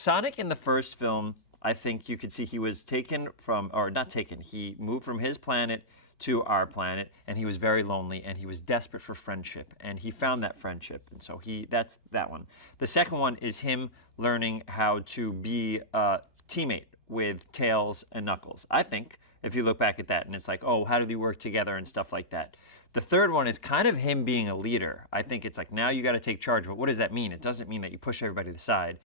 Sonic in the first film, I think you could see he was taken from, or not taken, he moved from his planet to our planet, and he was very lonely, and he was desperate for friendship, and he found that friendship, and so that's that one. The second one is him learning how to be a teammate with Tails and Knuckles. I think, if you look back at that, and it's like, oh, how do they work together and stuff like that. The third one is kind of him being a leader. I think it's like, now you got to take charge, but what does that mean? It doesn't mean that you push everybody to the side.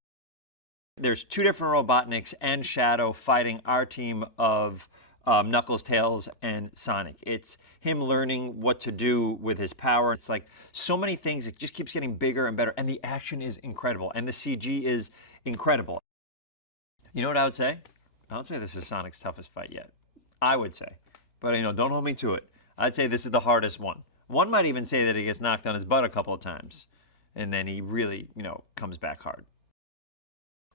There's two different Robotniks and Shadow fighting our team of Knuckles, Tails, and Sonic. It's him learning what to do with his power. It's like so many things. It just keeps getting bigger and better, and the action is incredible, and the CG is incredible. You know what I would say? I would say this is Sonic's toughest fight yet. I would say, but don't hold me to it. I'd say this is the hardest one. One might even say that he gets knocked on his butt a couple of times, and then he really, comes back hard.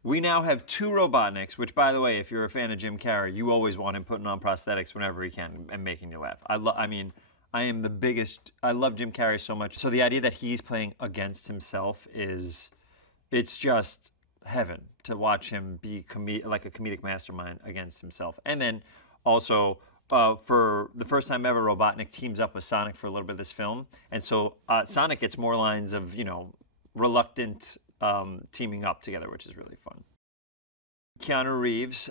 We now have two Robotniks, which, by the way, if you're a fan of Jim Carrey, you always want him putting on prosthetics whenever he can and making you laugh. I am the biggest, I love Jim Carrey so much. So the idea that he's playing against himself it's just heaven to watch him be like a comedic mastermind against himself. And then also, for the first time ever, Robotnik teams up with Sonic for a little bit of this film. And so Sonic gets more lines of, reluctant teaming up together, which is really fun. Keanu Reeves,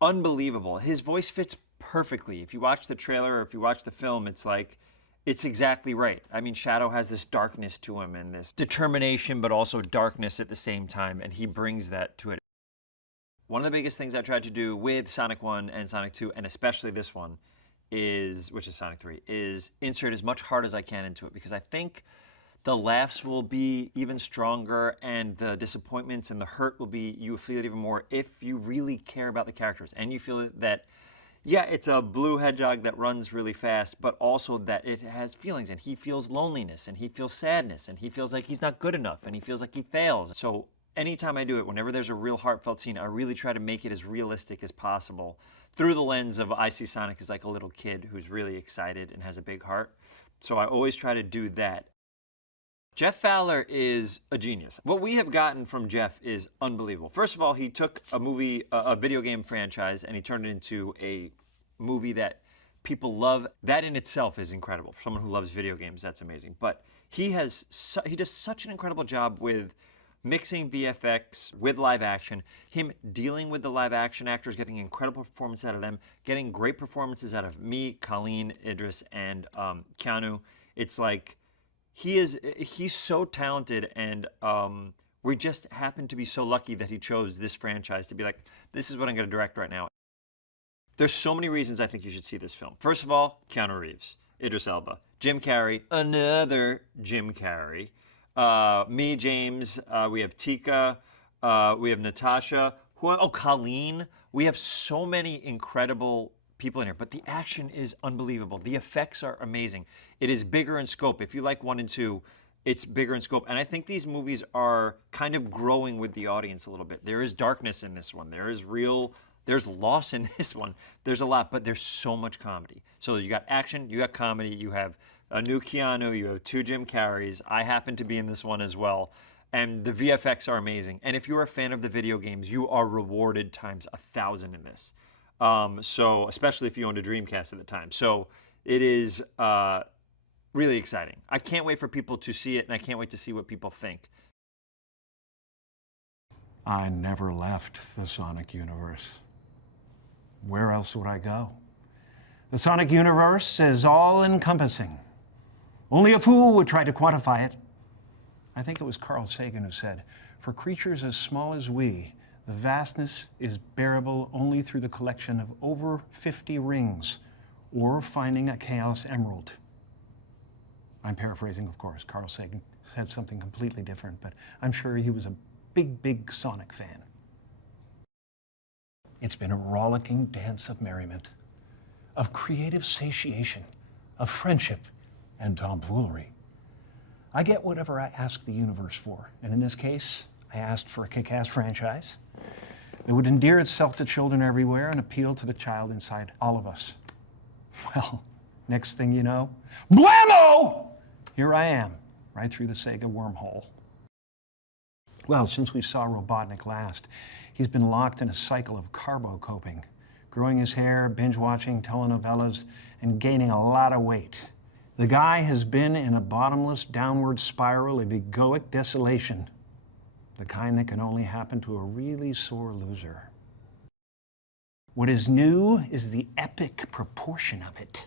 unbelievable. His voice fits perfectly. If you watch the trailer or if you watch the film, it's like, it's exactly right. I mean, Shadow has this darkness to him and this determination, but also darkness at the same time, and he brings that to it. One of the biggest things I tried to do with Sonic 1 and Sonic 2, and especially this one, which is Sonic 3, is insert as much heart as I can into it, because I think the laughs will be even stronger, and the disappointments and the hurt will be, you feel it even more if you really care about the characters, and you feel that, yeah, it's a blue hedgehog that runs really fast, but also that it has feelings, and he feels loneliness, and he feels sadness, and he feels like he's not good enough, and he feels like he fails. So anytime I do it, whenever there's a real heartfelt scene, I really try to make it as realistic as possible through the lens of I see Sonic as like a little kid who's really excited and has a big heart. So I always try to do that. Jeff Fowler is a genius. What we have gotten from Jeff is unbelievable. First of all, he took a video game franchise, and he turned it into a movie that people love. That in itself is incredible. For someone who loves video games, that's amazing. But he does such an incredible job with mixing VFX with live action, him dealing with the live action actors, getting incredible performance out of them, getting great performances out of me, Colleen, Idris, and Keanu. It's like, he's so talented, and we just happen to be so lucky that he chose this franchise to be like, this is what I'm going to direct right now. There's so many reasons I think you should see this film. First of all, Keanu Reeves, Idris Elba, Jim Carrey, another Jim Carrey, me, James, we have Tika, we have Natasha, Colleen. We have so many incredible people in here, but the action is unbelievable. The effects are amazing. It is bigger in scope. If you like 1 and 2, it's bigger in scope. And I think these movies are kind of growing with the audience a little bit. There is darkness in this one. There's loss in this one. There's a lot, but there's so much comedy. So you got action, you got comedy, you have a new Keanu, you have 2 Jim Carreys. I happen to be in this one as well. And the VFX are amazing. And if you're a fan of the video games, you are rewarded times 1,000 in this. So especially if you owned a Dreamcast at the time. So it is really exciting. I can't wait for people to see it, and I can't wait to see what people think. I never left the Sonic universe. Where else would I go? The Sonic universe is all-encompassing. Only a fool would try to quantify it. I think it was Carl Sagan who said, "For creatures as small as we, the vastness is bearable only through the collection of over 50 rings, or finding a Chaos Emerald." I'm paraphrasing, of course. Carl Sagan said something completely different, but I'm sure he was a big, big Sonic fan. It's been a rollicking dance of merriment, of creative satiation, of friendship and tomfoolery. I get whatever I ask the universe for, and in this case, I asked for a kick-ass franchise that would endear itself to children everywhere and appeal to the child inside all of us. Well, next thing you know, blammo! Here I am, right through the Sega wormhole. Well, since we saw Robotnik last, he's been locked in a cycle of carbo-coping, growing his hair, binge-watching telenovelas, and gaining a lot of weight. The guy has been in a bottomless downward spiral of egoic desolation, the kind that can only happen to a really sore loser. What is new is the epic proportion of it.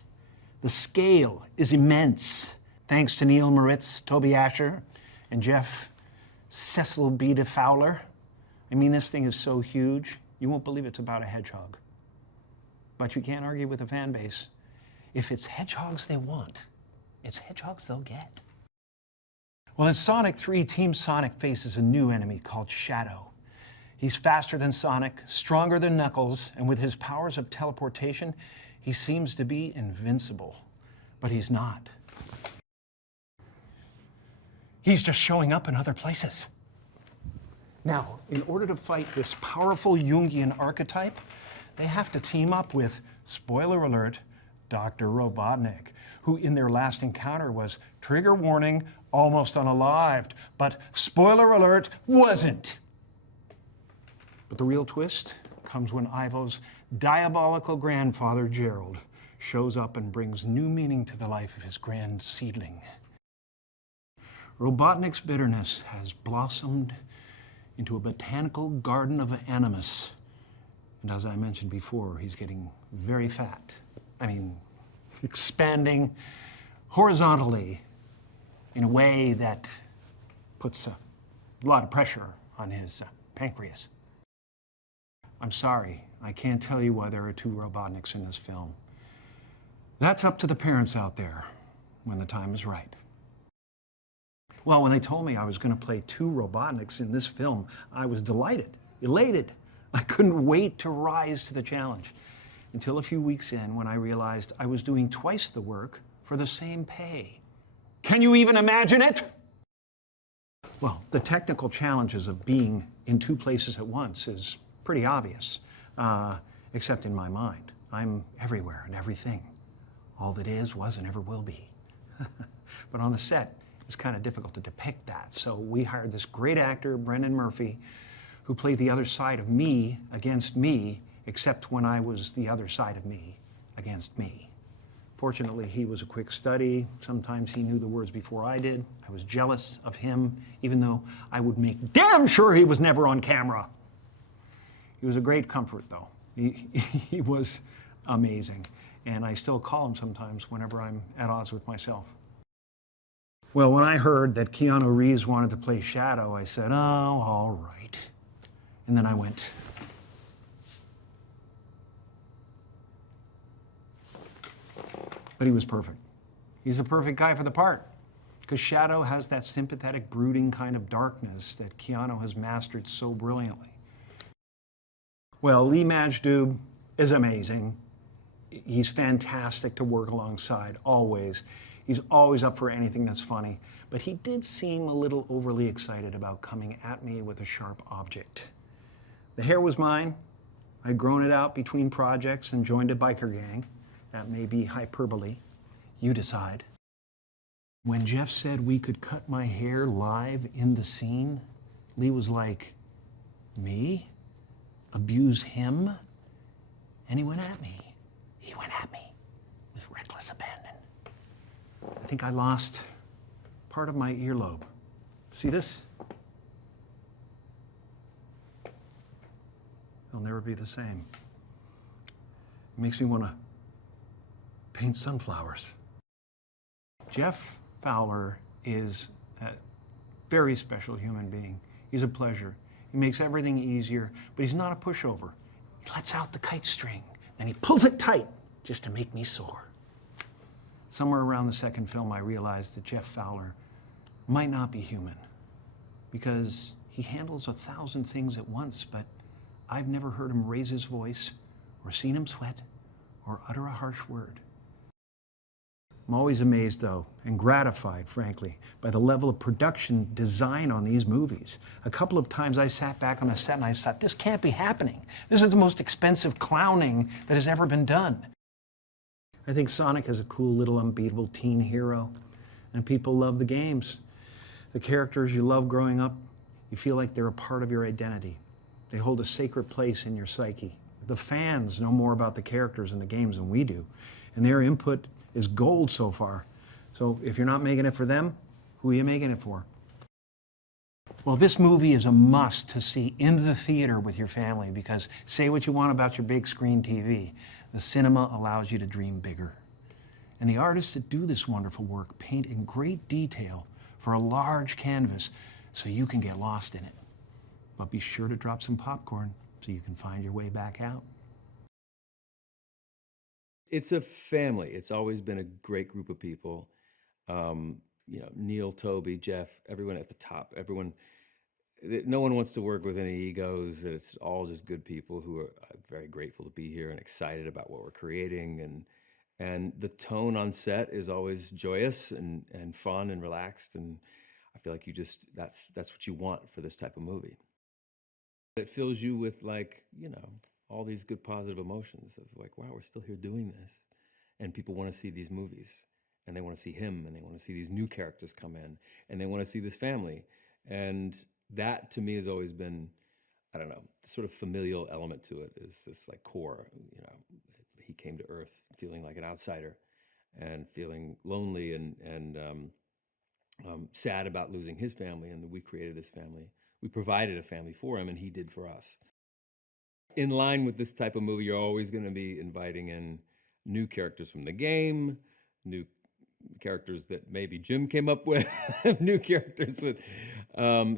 The scale is immense, thanks to Neil Moritz, Toby Asher, and Jeff Cecil B. de Fowler. I mean, this thing is so huge, you won't believe it's about a hedgehog. But you can't argue with the fan base. If it's hedgehogs they want, it's hedgehogs they'll get. Well, in Sonic 3, Team Sonic faces a new enemy called Shadow. He's faster than Sonic, stronger than Knuckles, and with his powers of teleportation, he seems to be invincible. But he's not. He's just showing up in other places. Now, in order to fight this powerful Jungian archetype, they have to team up with, spoiler alert, Dr. Robotnik, who in their last encounter was, trigger warning, almost unalived, but spoiler alert, wasn't. But the real twist comes when Ivo's diabolical grandfather, Gerald, shows up and brings new meaning to the life of his grand seedling. Robotnik's bitterness has blossomed into a botanical garden of animus. And as I mentioned before, he's getting very fat. I mean, expanding horizontally in a way that puts a lot of pressure on his pancreas. I'm sorry, I can't tell you why there are two Robotniks in this film. That's up to the parents out there when the time is right. Well, when they told me I was going to play two Robotniks in this film, I was delighted, elated. I couldn't wait to rise to the challenge until a few weeks in when I realized I was doing twice the work for the same pay. Can you even imagine it? Well, the technical challenges of being in two places at once is pretty obvious, except in my mind. I'm everywhere and everything. All that is, was, and ever will be. But on the set, it's kind of difficult to depict that. So we hired this great actor, Brendan Murphy, who played the other side of me against me, except when I was the other side of me against me. Fortunately, he was a quick study. Sometimes he knew the words before I did. I was jealous of him, even though I would make damn sure he was never on camera. He was a great comfort, though. He was amazing. And I still call him sometimes whenever I'm at odds with myself. Well, when I heard that Keanu Reeves wanted to play Shadow, I said, oh, all right. And then I went. But he was perfect. He's the perfect guy for the part. Because Shadow has that sympathetic, brooding kind of darkness that Keanu has mastered so brilliantly. Well, Lee Majdoub is amazing. He's fantastic to work alongside, always. He's always up for anything that's funny. But he did seem a little overly excited about coming at me with a sharp object. The hair was mine. I'd grown it out between projects and joined a biker gang. That may be hyperbole. You decide. When Jeff said we could cut my hair live in the scene, Lee was like, me? Abuse him? And he went at me. He went at me with reckless abandon. I think I lost part of my earlobe. See this? It'll never be the same. It makes me want to paint sunflowers. Jeff Fowler is a very special human being. He's a pleasure. He makes everything easier, but he's not a pushover. He lets out the kite string, then he pulls it tight just to make me sore. Somewhere around the second film, I realized that Jeff Fowler might not be human because he handles 1,000 things at once, but I've never heard him raise his voice or seen him sweat or utter a harsh word. I'm always amazed, though, and gratified, frankly, by the level of production design on these movies. A couple of times I sat back on a set and I thought, this can't be happening. This is the most expensive clowning that has ever been done. I think Sonic is a cool little unbeatable teen hero, and people love the games. The characters you love growing up, You feel like they're a part of your identity. They hold a sacred place in your psyche. The fans know more about the characters in the games than we do, and their input is gold so far. So if you're not making it for them, who are you making it for? Well, this movie is a must to see in the theater with your family because say what you want about your big screen TV, the cinema allows you to dream bigger. And the artists that do this wonderful work paint in great detail for a large canvas so you can get lost in it. But be sure to drop some popcorn so you can find your way back out. It's a family. It's always been a great group of people. Neil, Toby, Jeff, everyone at the top, no one wants to work with any egos. It's all just good people who are very grateful to be here and excited about what we're creating. And the tone on set is always joyous and fun and relaxed. And I feel like that's what you want for this type of movie. It fills you with all these good positive emotions of like, wow, we're still here doing this. And people want to see these movies. And they want to see him, and they want to see these new characters come in, and they want to see this family. And that, to me, has always been, I don't know, the sort of familial element to it is this like core, he came to Earth feeling like an outsider and feeling lonely and sad about losing his family, and we created this family. We provided a family for him, and he did for us. In line with this type of movie, you're always going to be inviting in new characters from the game, new characters that maybe Jim came up with, new characters with.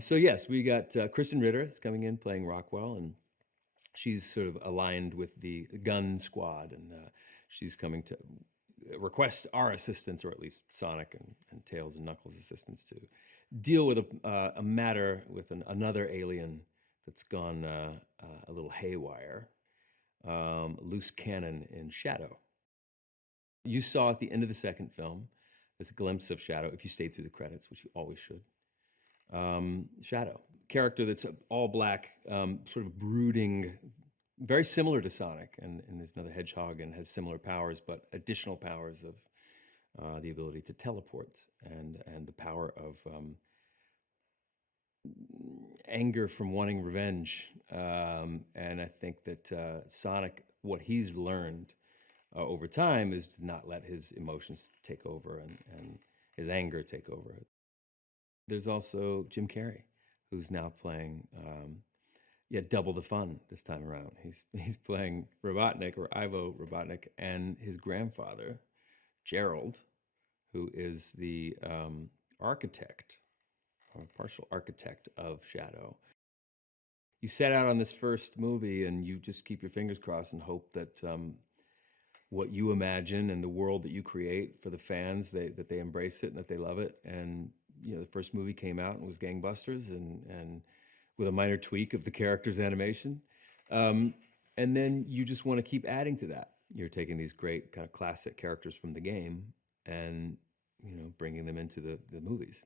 So yes, we got Krysten Ritter is coming in playing Rothwell, and she's sort of aligned with the gun squad, and she's coming to request our assistance, or at least Sonic and Tails and Knuckles' assistance to deal with a matter with another alien that's gone a little haywire, loose cannon in Shadow. You saw at the end of the second film this glimpse of Shadow, if you stayed through the credits, which you always should. Shadow, character that's all black, sort of brooding, very similar to Sonic, and there's another Hedgehog and has similar powers, but additional powers of the ability to teleport and the power of anger from wanting revenge. And I think that Sonic, what he's learned over time is to not let his emotions take over and his anger take over. There's also Jim Carrey, who's now playing double the fun this time around. He's playing Robotnik, or Ivo Robotnik, and his grandfather, Gerald, who is the architect, or partial architect of Shadow. You set out on this first movie and you just keep your fingers crossed and hope that what you imagine and the world that you create for the fans, that they embrace it and that they love it. And the first movie came out and was gangbusters, and with a minor tweak of the character's animation. And then you just want to keep adding to that. You're taking these great kind of classic characters from the game and bringing them into the movies,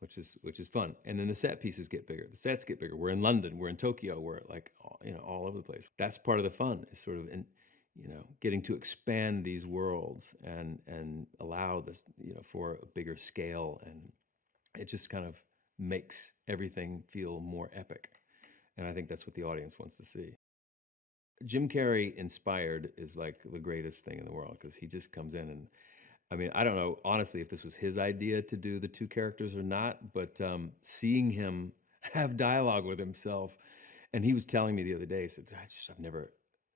which is fun. And then the set pieces get bigger. The sets get bigger. We're in London. We're in Tokyo. We're all over the place. That's part of the fun. Is sort of getting to expand these worlds and allow this for a bigger scale, and it just kind of makes everything feel more epic. And I think that's what the audience wants to see. Jim Carrey inspired is like the greatest thing in the world, because he just comes in and, I mean, I don't know, honestly, if this was his idea to do the two characters or not, but seeing him have dialogue with himself, and he was telling me the other day, he said,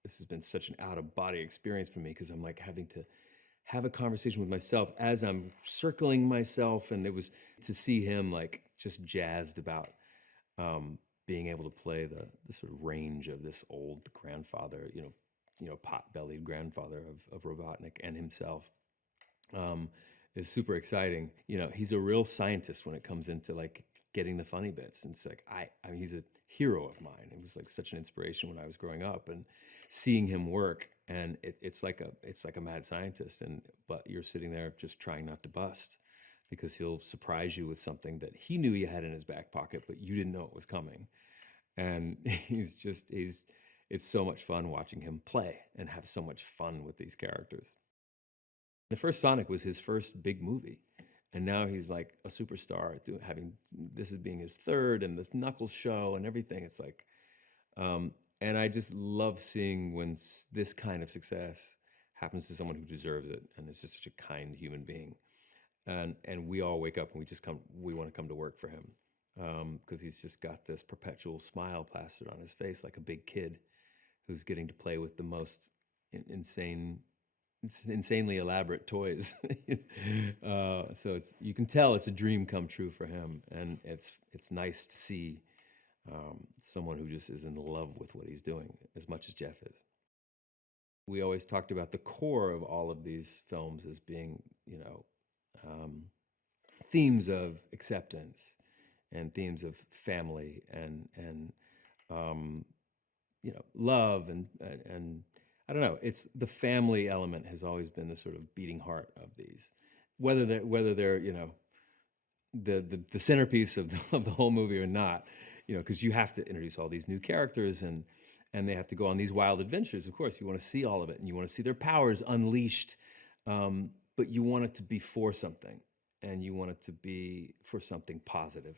this has been such an out-of-body experience for me, because I'm like having to have a conversation with myself as I'm circling myself, and it was to see him like just jazzed about being able to play the sort of range of this old grandfather, pot-bellied grandfather of Robotnik and himself. Is super exciting. He's a real scientist when it comes into like getting the funny bits. And it's like, I mean, he's a hero of mine. It was like such an inspiration when I was growing up, and seeing him work, and it's like a mad scientist. But you're sitting there just trying not to bust, because he'll surprise you with something that he knew he had in his back pocket, but you didn't know it was coming. And it's so much fun watching him play and have so much fun with these characters. The first Sonic was his first big movie, And now he's like a superstar, having this as being his third, and this Knuckles show and everything. It's like, and I just love seeing when this kind of success happens to someone who deserves it, and is just such a kind human being. And we all wake up and we want to come to work for him, because he's just got this perpetual smile plastered on his face, like a big kid who's getting to play with the most insanely elaborate toys. So you can tell it's a dream come true for him, and it's nice to see someone who just is in love with what he's doing as much as Jeff is. We always talked about the core of all of these films as being, themes of acceptance and themes of family and love and I don't know. It's the family element has always been the sort of beating heart of these, whether they're the centerpiece of the whole movie or not, because you have to introduce all these new characters and they have to go on these wild adventures. Of course, you want to see all of it and you want to see their powers unleashed, but you want it to be for something, and you want it to be for something positive.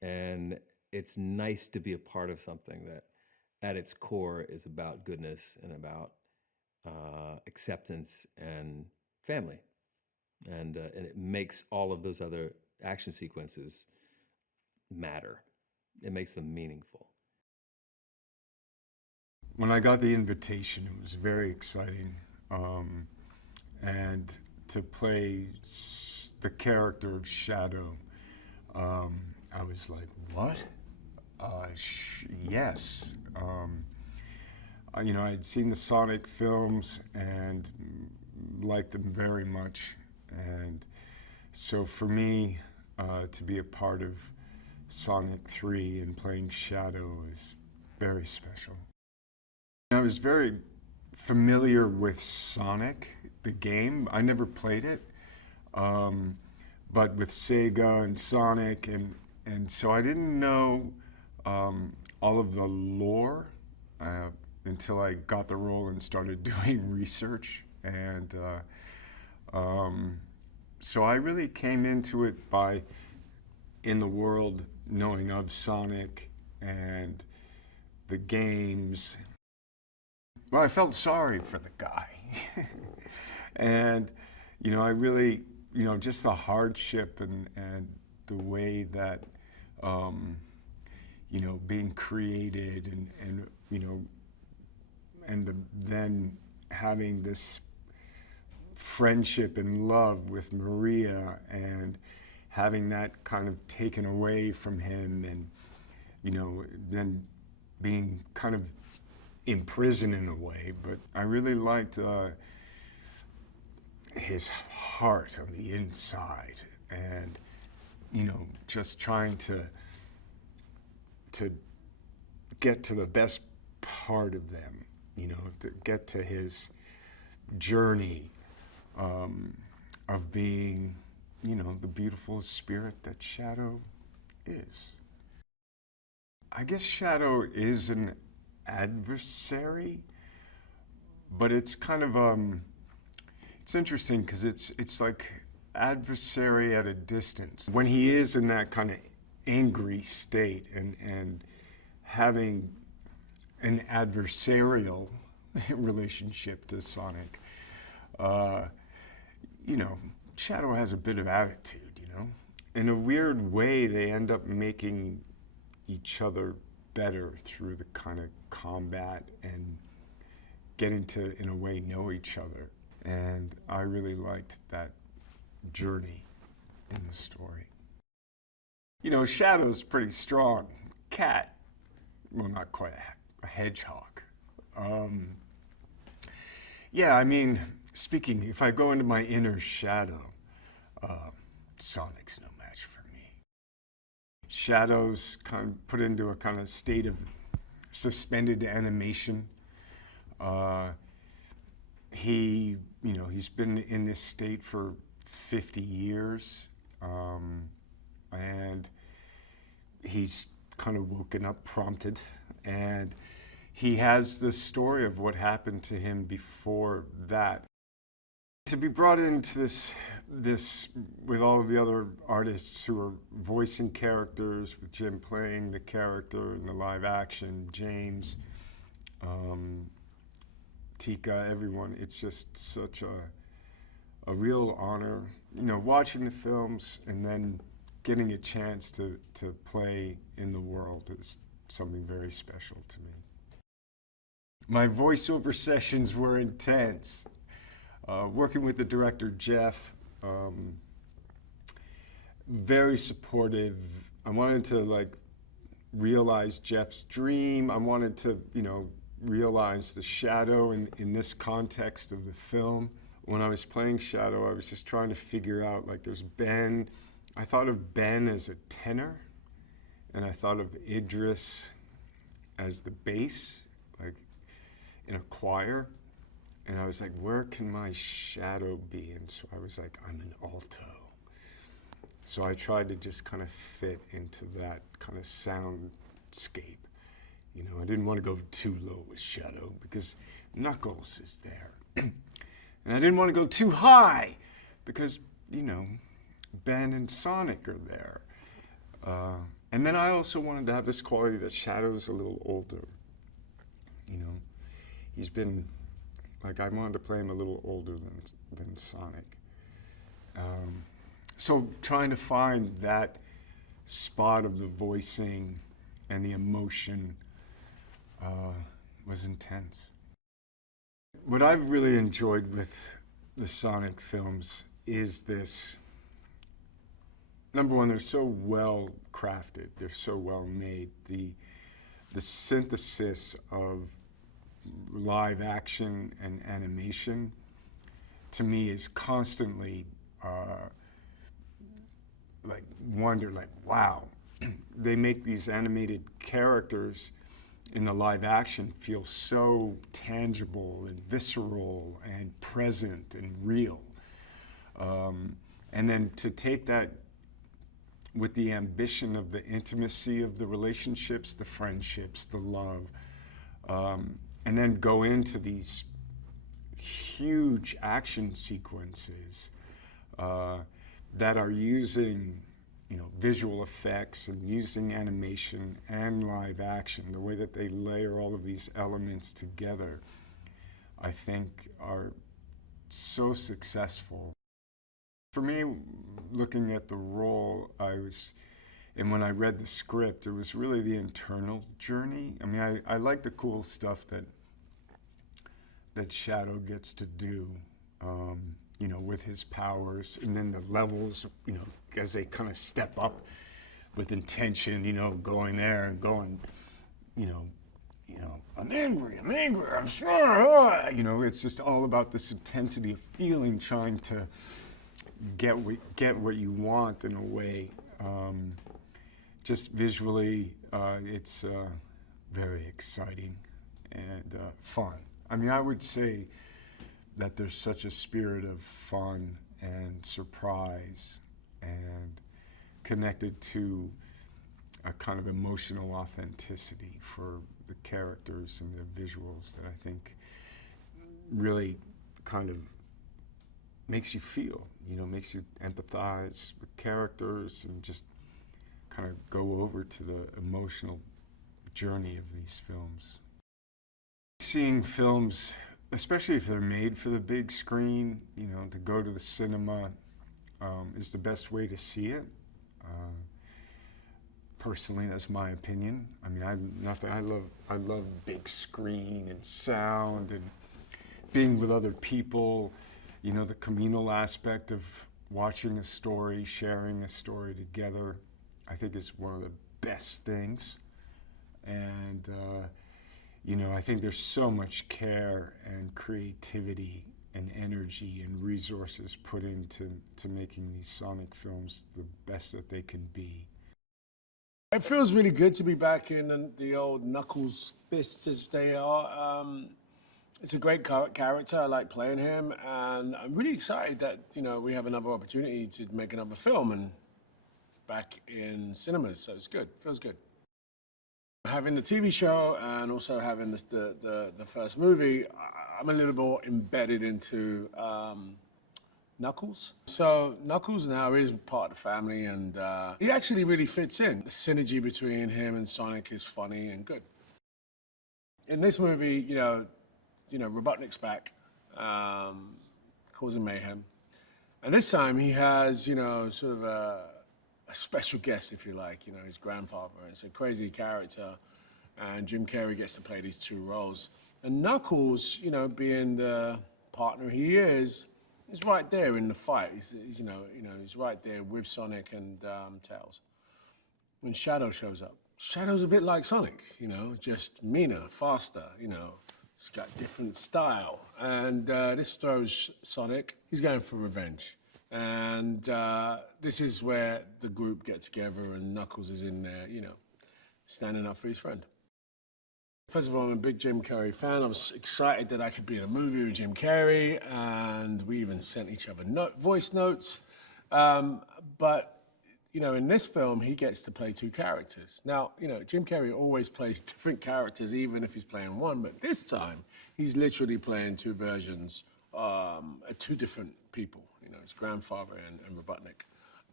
And it's nice to be a part of something that at its core is about goodness and about acceptance and family. And it makes all of those other action sequences matter. It makes them meaningful. When I got the invitation, it was very exciting. And to play the character of Shadow, I was like, what? Yes. I'd seen the Sonic films and liked them very much. And so for me, to be a part of Sonic 3 and playing Shadow is very special. I was very familiar with Sonic, the game. I never played it, but with Sega and Sonic, and so I didn't know all of the lore until I got the role and started doing research. And so I really came into it in the world, knowing of Sonic and the games. Well, I felt sorry for the guy. And, I really, just the hardship and the way that, being created and then having this friendship and love with Maria and having that kind of taken away from him and, then being kind of imprisoned in a way. But I really liked his heart on the inside and, just trying to get to the best part of them, to get to his journey of being, the beautiful spirit that Shadow is. I guess Shadow is an adversary, but it's kind of, it's interesting because it's like adversary at a distance. When he is in that kind of angry state and having an adversarial relationship to Sonic, Shadow has a bit of attitude, In a weird way, they end up making each other better through the kind of combat and getting to, in a way, know each other. And I really liked that journey in the story. Shadow's pretty strong. Cat, well, not quite a hedgehog. Speaking, if I go into my inner Shadow, Sonic's no match for me. Shadow's kind of put into a kind of state of suspended animation. He's been in this state for 50 years, and he's kind of woken up, prompted, and he has the story of what happened to him before that. To be brought into this with all of the other artists who are voicing characters, with Jim playing the character in the live action, James, Tika, everyone, it's just such a real honor, you know, watching the films and then getting a chance to play in the world is something very special to me. My voiceover sessions were intense. Working with the director, Jeff, very supportive. I wanted to like realize Jeff's dream. I wanted to, you know, realize the Shadow in this context of the film. When I was playing Shadow, I was just trying to figure out, like, there's Ben. I thought of Ben as a tenor, and I thought of Idris as the bass, like in a choir. And I was like, where can my shadow be? And so I was like, I'm an alto. So I tried to just kind of fit into that kind of soundscape. You know, I didn't want to go too low with Shadow because Knuckles is there. And I didn't want to go too high because, you know, Ben and Sonic are there. And then I also wanted to have this quality that Shadow's a little older. You know, he's been, like, I wanted to play him a little older than Sonic. So trying to find that spot of the voicing and the emotion was intense. What I've really enjoyed with the Sonic films is this, number one, they're so well crafted, they're so well made. The synthesis of live action and animation, to me, is constantly like wonder, like, wow, they make these animated characters in the live action feel so tangible and visceral and present and real. And then to take that with the ambition of the intimacy of the relationships, the friendships, the love, and then go into these huge action sequences that are using, you know, visual effects and using animation and live action, the way that they layer all of these elements together, I think are so successful. For me, looking at the role, and when I read the script, it was really the internal journey. I mean, I like the cool stuff that Shadow gets to do, you know, with his powers, and then the levels, you know, as they kind of step up with intention, you know, going there and going, you know, I'm angry, I'm sure, you know, it's just all about this intensity of feeling, trying to get what you want in a way. Just visually, it's very exciting and fun. I mean, I would say that there's such a spirit of fun and surprise and connected to a kind of emotional authenticity for the characters and the visuals that I think really kind of makes you feel, you know, makes you empathize with characters and just kind of go over to the emotional journey of these films. Seeing films, especially if they're made for the big screen, you know, to go to the cinema is the best way to see it. Personally, that's my opinion. I mean, I love big screen and sound and being with other people, you know, the communal aspect of watching a story, sharing a story together, I think is one of the best things. And, you know, I think there's so much care and creativity and energy and resources put into making these Sonic films the best that they can be. It feels really good to be back in the old Knuckles fists as they are. It's a great character. I like playing him, and I'm really excited that, you know, we have another opportunity to make another film and back in cinemas. So it's good. Feels good. Having the TV show and also having the first movie, I'm a little more embedded into Knuckles. So Knuckles now is part of the family, and he actually really fits in. The synergy between him and Sonic is funny and good. In this movie, Robotnik's back, causing mayhem. And this time he has, sort of a special guest, if you like, his grandfather. It's a crazy character, and Jim Carrey gets to play these two roles. And Knuckles, being the partner he is right there in the fight. He's right there with Sonic and Tails. When Shadow shows up, Shadow's a bit like Sonic, just meaner, faster, It's got different style. And this throws Sonic, he's going for revenge. And this is where the group get together and Knuckles is in there, standing up for his friend. First of all, I'm a big Jim Carrey fan. I was excited that I could be in a movie with Jim Carrey, and we even sent each other voice notes. But in this film, he gets to play two characters. Now, Jim Carrey always plays different characters, even if he's playing one, but this time, he's literally playing two versions, two different people, his grandfather and Robotnik.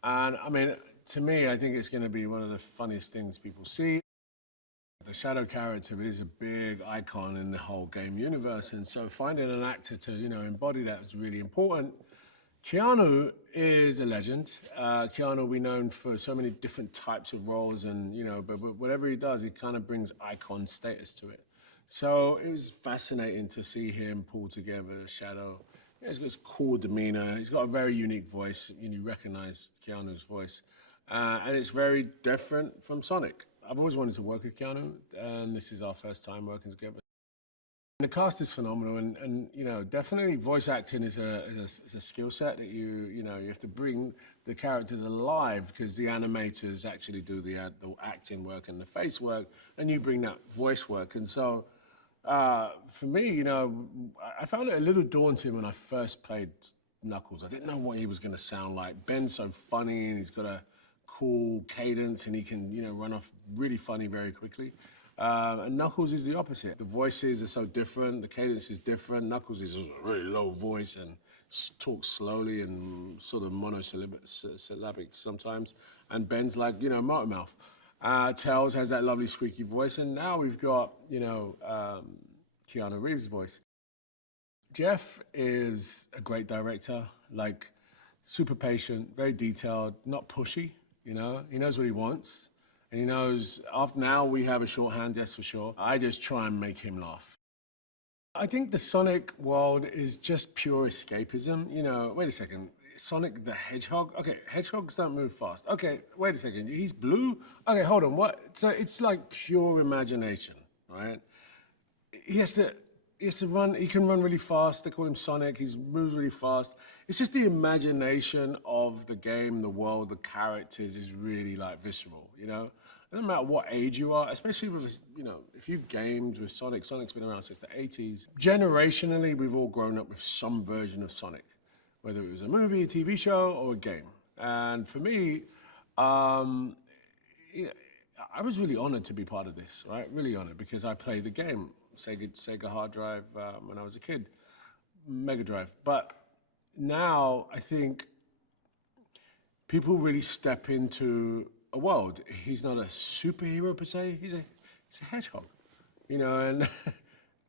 And I mean, to me, I think it's gonna be one of the funniest things people see. The Shadow character is a big icon in the whole game universe, and so finding an actor to, embody that is really important. Keanu is a legend. Keanu, we known for so many different types of roles, and but whatever he does, he kind of brings icon status to it. So it was fascinating to see him pull together Shadow. He's got this cool demeanor. He's got a very unique voice. You recognize Keanu's voice, and it's very different from Sonic. I've always wanted to work with Keanu, and this is our first time working together. The cast is phenomenal, and definitely voice acting is a skill set that you have to bring the characters alive, because the animators actually do the acting work and the face work, and you bring that voice work. And so, for me, I found it a little daunting when I first played Knuckles. I didn't know what he was going to sound like. Ben's so funny, and he's got a cool cadence, and he can run off really funny very quickly. And Knuckles is the opposite. The voices are so different, the cadence is different. Knuckles is a really low voice and talks slowly and sort of monosyllabic sometimes. And Ben's like, motor mouth. Tails has that lovely squeaky voice, and now we've got, Keanu Reeves' voice. Jeff is a great director, like super patient, very detailed, not pushy, He knows what he wants. And he knows, now we have a shorthand, yes, for sure. I just try and make him laugh. I think the Sonic world is just pure escapism. Wait a second, Sonic the Hedgehog? Okay, hedgehogs don't move fast. Okay, wait a second, he's blue? Okay, hold on, what? So it's like pure imagination, right? He has to run, he can run really fast. They call him Sonic, he moves really fast. It's just the imagination of the game, the world, the characters is really like visceral, It doesn't matter what age you are, especially with, if you've gamed with Sonic, Sonic's been around since the 80s. Generationally, we've all grown up with some version of Sonic, whether it was a movie, a TV show, or a game. And for me, I was really honored to be part of this, right? Really honored, because I played the game. Sega hard drive when I was a kid, Mega Drive. But now I think people really step into a world. He's not a superhero per se. He's a hedgehog,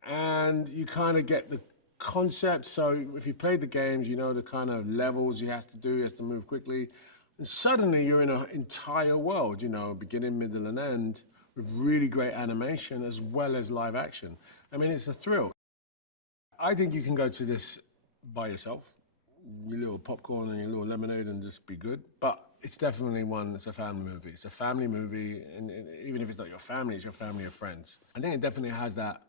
and you kind of get the concept. So if you've played the games, the kind of levels he has to do. He has to move quickly, and suddenly you're in an entire world. Beginning, middle, and end, with really great animation as well as live action. I mean, it's a thrill. I think you can go to this by yourself, your little popcorn and your little lemonade, and just be good. But it's definitely it's a family movie. It's a family movie, and even if it's not your family, it's your family of friends. I think it definitely has that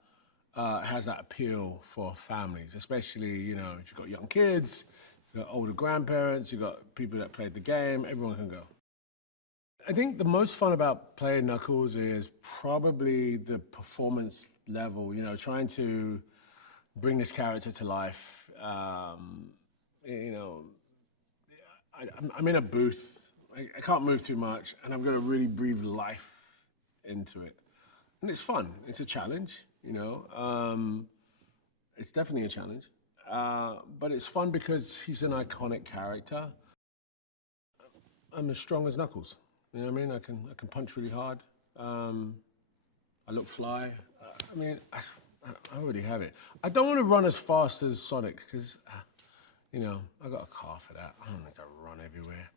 appeal for families, especially, if you've got young kids, you've got older grandparents, you've got people that played the game, everyone can go. I think the most fun about playing Knuckles is probably the performance level, trying to bring this character to life. I'm in a booth. I can't move too much, and I'm going to really breathe life into it. And it's fun. It's a challenge, It's definitely a challenge. but it's fun because he's an iconic character. I'm as strong as Knuckles. You know what I mean? I can punch really hard. I look fly. I mean, I already have it. I don't want to run as fast as Sonic because, you know, I got a car for that. I don't need to run everywhere.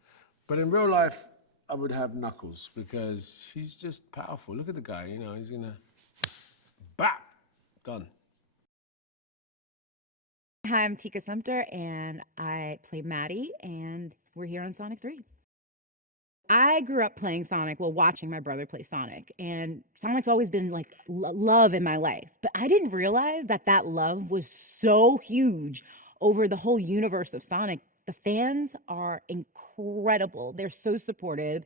But in real life, I would have Knuckles because he's just powerful. Look at the guy, you know, he's gonna, bap, done. Hi, I'm Tika Sumpter, and I play Maddie, and we're here on Sonic 3. I grew up playing Sonic, well, watching my brother play Sonic, and Sonic's always been like love in my life. But I didn't realize that that love was so huge over the whole universe of Sonic. The fans are incredible. They're so supportive.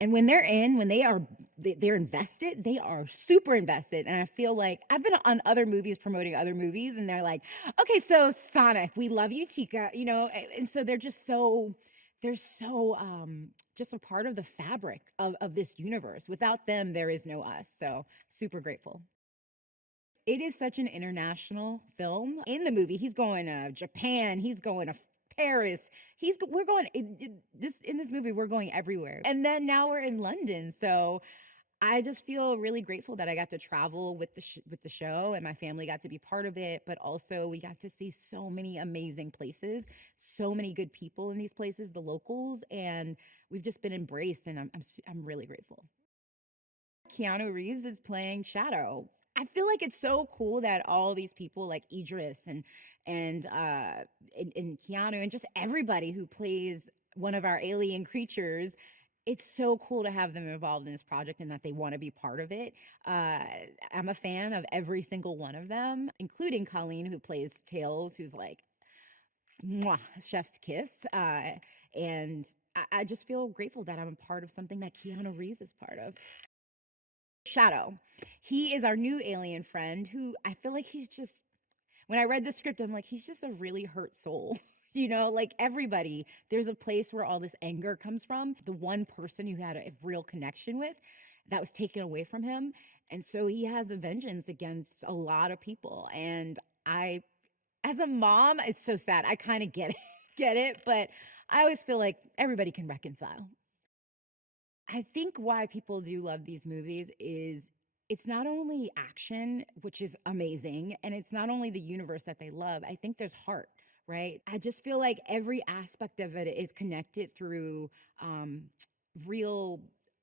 And when they're in, when they're invested, they are super invested. And I feel like I've been on other movies promoting other movies, and they're like, okay, so Sonic, we love you, Tika, you know, and so they're so just a part of the fabric of this universe. Without them, there is no us. So super grateful. It is such an international film. In the movie, he's going to Japan, he's going to Paris. We're going in this movie. We're going everywhere, and then now we're in London. So I just feel really grateful that I got to travel with the show, and my family got to be part of it. But also, we got to see so many amazing places, so many good people in these places, the locals, and we've just been embraced. And I'm really grateful. Keanu Reeves is playing Shadow. I feel like it's so cool that all these people like Idris and Keanu and just everybody who plays one of our alien creatures, it's so cool to have them involved in this project and that they want to be part of it. I'm a fan of every single one of them, including Colleen, who plays Tails, who's like, mwah, chef's kiss. And I just feel grateful that I'm a part of something that Keanu Reeves is part of. Shadow. He is our new alien friend who I feel like he's just, when I read the script, I'm like, he's just a really hurt soul. You know, like everybody, there's a place where all this anger comes from. The one person who had a real connection with, that was taken away from him. And so he has a vengeance against a lot of people. And as a mom, it's so sad. I kind of get it, but I always feel like everybody can reconcile. I think why people do love these movies is it's not only action, which is amazing, and it's not only the universe that they love. I think there's heart, right? I just feel like every aspect of it is connected through real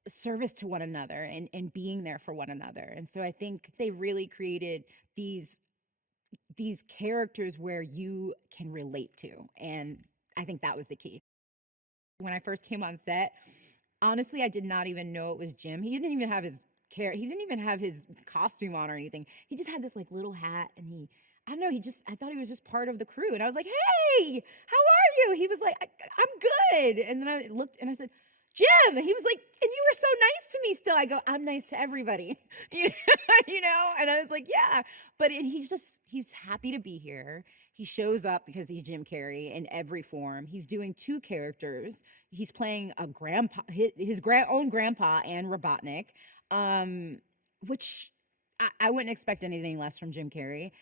service to one another and being there for one another. And so I think they really created these characters where you can relate to. And I think that was the key. When I first came on set, honestly, I did not even know it was Jim. He didn't even have his costume on or anything. He just had this like little hat, and I don't know, I thought he was just part of the crew. And I was like, hey, how are you? He was like, I'm good. And then I looked and I said, Jim. And he was like, and you were so nice to me still. I go, I'm nice to everybody, you know? And I was like, yeah. But he's happy to be here. He shows up because he's Jim Carrey in every form. He's doing two characters. He's playing a grandpa, his own grandpa, and Robotnik, which I wouldn't expect anything less from Jim Carrey.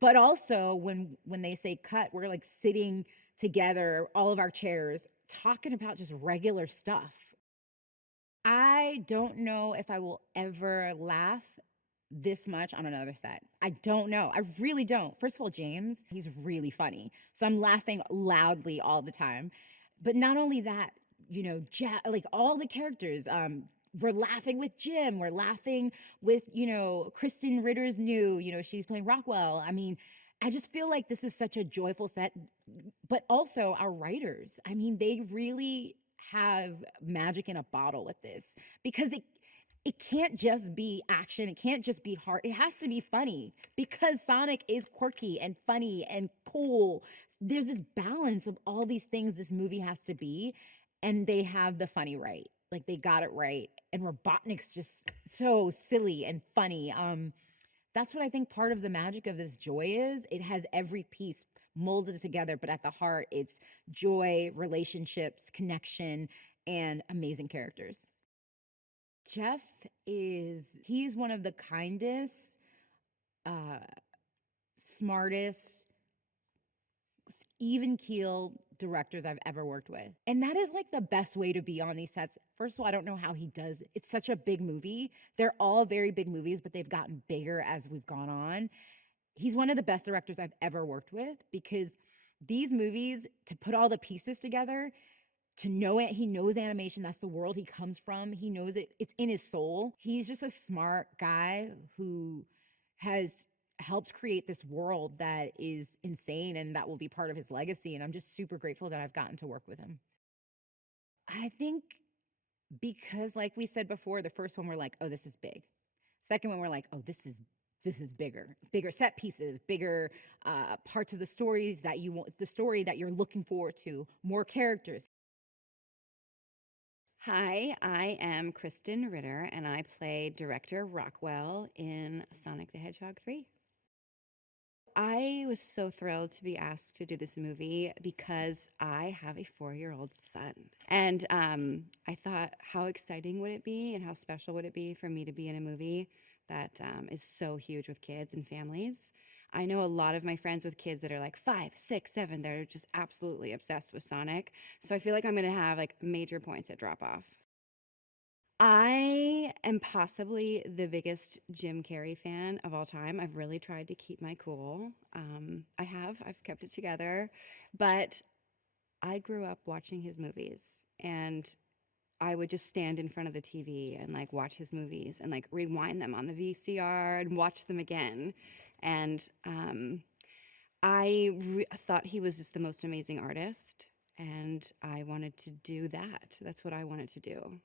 But also, when they say cut, we're like sitting together, all of our chairs, talking about just regular stuff. I don't know if I will ever laugh this much on another set. I don't know. I really don't. First of all, James, he's really funny. So I'm laughing loudly all the time. But not only that, you know, like all the characters, we're laughing with Jim. We're laughing with, you know, Krysten Ritter's new, you know, she's playing Rothwell. I mean, I just feel like this is such a joyful set, but also our writers. I mean, they really have magic in a bottle with this, because it can't just be action. It can't just be hard. It has to be funny, because Sonic is quirky and funny and cool. There's this balance of all these things this movie has to be, and they have the funny right. Like, they got it right. And Robotnik's just so silly and funny. That's what I think part of the magic of this joy is. It has every piece molded together, but at the heart, it's joy, relationships, connection, and amazing characters. Jeff he's one of the kindest, smartest, even keel directors I've ever worked with. And that is like the best way to be on these sets. First of all, I don't know how he does. It's such a big movie. They're all very big movies, but they've gotten bigger as we've gone on. He's one of the best directors I've ever worked with because these movies, to put all the pieces together, to know it, he knows animation. That's the world he comes from. He knows it. It's in his soul. He's just a smart guy who has helped create this world that is insane and that will be part of his legacy. And I'm just super grateful that I've gotten to work with him. I think because, like we said before, the first one we're like, oh, this is big. Second one we're like, oh, this is bigger set pieces, bigger parts of the stories that you want, the story that you're looking forward to, more characters. Hi, I am Krysten Ritter, and I play Director Rothwell in Sonic the Hedgehog 3. I was so thrilled to be asked to do this movie because I have a 4-year-old son. And I thought, how exciting would it be and how special would it be for me to be in a movie that is so huge with kids and families. I know a lot of my friends with kids that are like 5, 6, 7, they're just absolutely obsessed with Sonic. So I feel like I'm going to have like major points at drop off. I am possibly the biggest Jim Carrey fan of all time. I've really tried to keep my cool. I've kept it together, but I grew up watching his movies, and I would just stand in front of the TV and like watch his movies and like rewind them on the VCR and watch them again. And I thought he was just the most amazing artist, and I wanted to do that. That's what I wanted to do.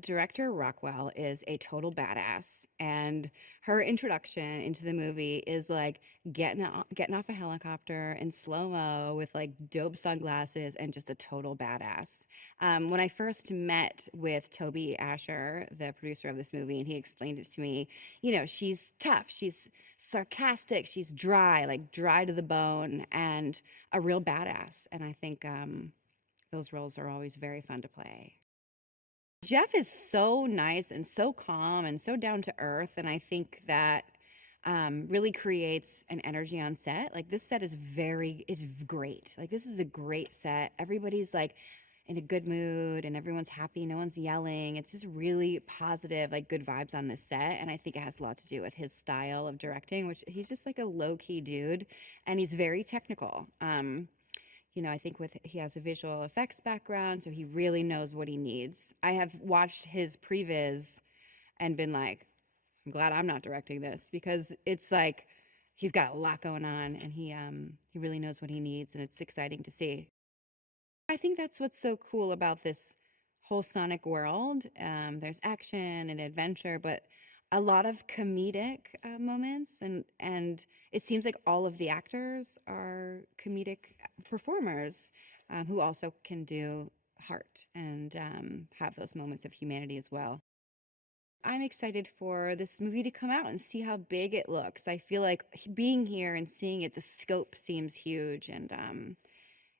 Director Rothwell is a total badass, and her introduction into the movie is like getting off a helicopter in slow-mo with like dope sunglasses and just a total badass. When I first met with Toby Asher, the producer of this movie, and he explained it to me, you know, she's tough, she's sarcastic, she's dry, like dry to the bone, and a real badass. And I think those roles are always very fun to play. Jeff is so nice and so calm and so down to earth, and I think that really creates an energy on set. Like, this set is great. Like, this is a great set. Everybody's like in a good mood and everyone's happy. No one's yelling. It's just really positive, like good vibes on this set. And I think it has a lot to do with his style of directing, which he's just like a low key dude, and he's very technical. You know, I think he has a visual effects background, so he really knows what he needs. I have watched his previs and been like, I'm glad I'm not directing this, because it's like he's got a lot going on, and he really knows what he needs, and it's exciting to see. I think that's what's so cool about this whole Sonic world. There's action and adventure, but a lot of comedic moments, and it seems like all of the actors are comedic performers who also can do heart and have those moments of humanity as well. I'm excited for this movie to come out and see how big it looks. I feel like being here and seeing it, the scope seems huge, and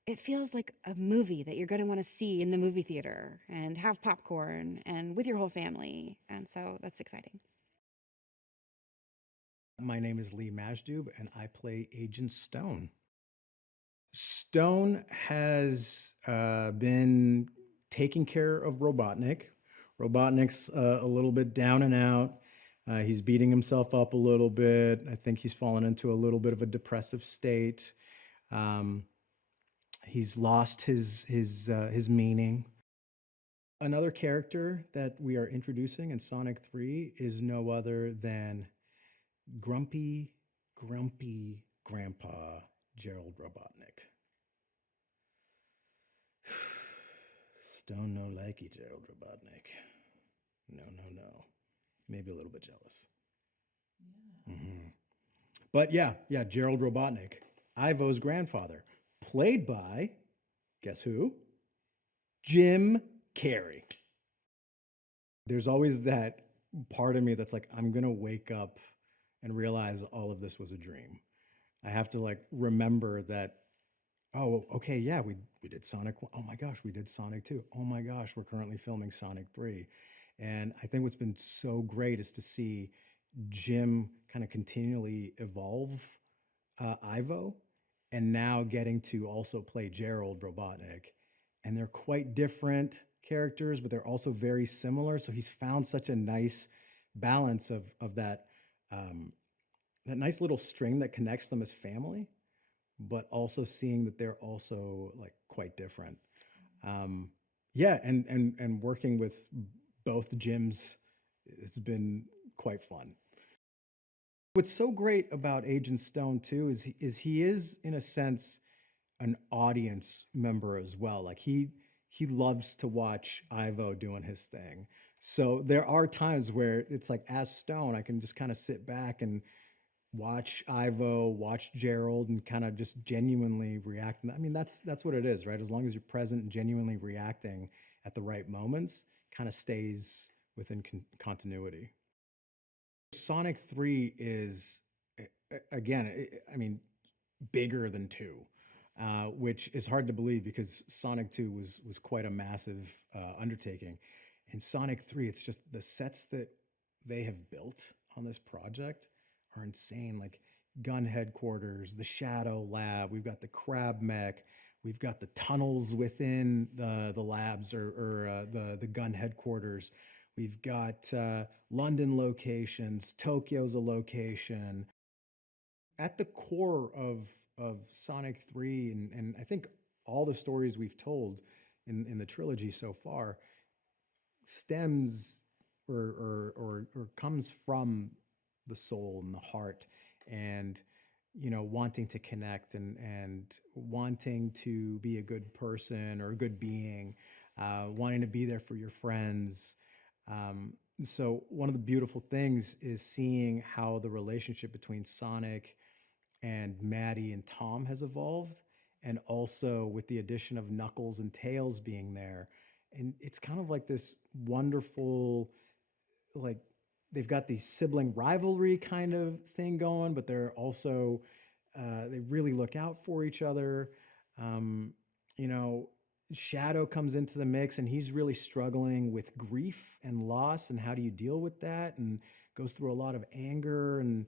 it feels like a movie that you're going to want to see in the movie theater and have popcorn and with your whole family, and so that's exciting. My name is Lee Majdoub, and I play Agent Stone. Stone has been taking care of Robotnik. Robotnik's a little bit down and out. He's beating himself up a little bit. I think he's fallen into a little bit of a depressive state. He's lost his meaning. Another character that we are introducing in Sonic 3 is no other than grumpy Grandpa Gerald Robotnik. Stone no likey Gerald Robotnik. No. Maybe a little bit jealous. Yeah. Mm-hmm. But yeah, Gerald Robotnik, Ivo's grandfather, played by, guess who? Jim Carrey. There's always that part of me that's like, I'm gonna wake up and realize all of this was a dream. I have to like remember that, oh, okay, yeah, we did Sonic 1. Oh my gosh, we did Sonic 2. Oh my gosh, we're currently filming Sonic 3. And I think what's been so great is to see Jim kind of continually evolve Ivo and now getting to also play Gerald Robotnik. And they're quite different characters, but they're also very similar. So he's found such a nice balance of that, that nice little string that connects them as family, but also seeing that they're also like quite different. Yeah, and working with both Jims has been quite fun. What's so great about Agent Stone too is he is in a sense an audience member as well. Like he loves to watch Ivo doing his thing. So there are times where it's like, as Stone, I can just kind of sit back and watch Ivo, watch Gerald, and kind of just genuinely react. I mean, that's what it is, right? As long as you're present and genuinely reacting at the right moments, kind of stays within continuity. Sonic 3 is, again, I mean, bigger than 2, which is hard to believe because Sonic 2 was quite a massive undertaking. In Sonic 3, it's just the sets that they have built on this project are insane. Like gun headquarters, the Shadow Lab, we've got the Crab Mech, we've got the tunnels within the labs or the gun headquarters. We've got London locations, Tokyo's a location. At the core of Sonic 3, and I think all the stories we've told in the trilogy so far stems or comes from the soul and the heart, and wanting to connect and wanting to be a good person or a good being, wanting to be there for your friends. So one of the beautiful things is seeing how the relationship between Sonic and Maddie and Tom has evolved, and also with the addition of Knuckles and Tails being there. And it's kind of like this wonderful, like, they've got these sibling rivalry kind of thing going, but they're also, they really look out for each other. Shadow comes into the mix and he's really struggling with grief and loss, and how do you deal with that, and goes through a lot of anger, and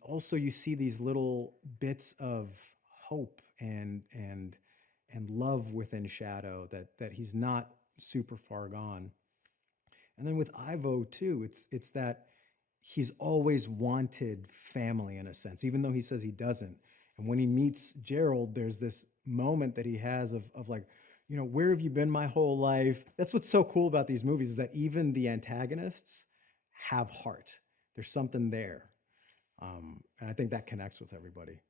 also you see these little bits of hope and love within Shadow, that he's not super far gone. And then with Ivo too, it's that he's always wanted family in a sense, even though he says he doesn't. And when he meets Gerald, there's this moment that he has of like, where have you been my whole life? That's what's so cool about these movies, is that even the antagonists have heart. There's something there. And I think that connects with everybody.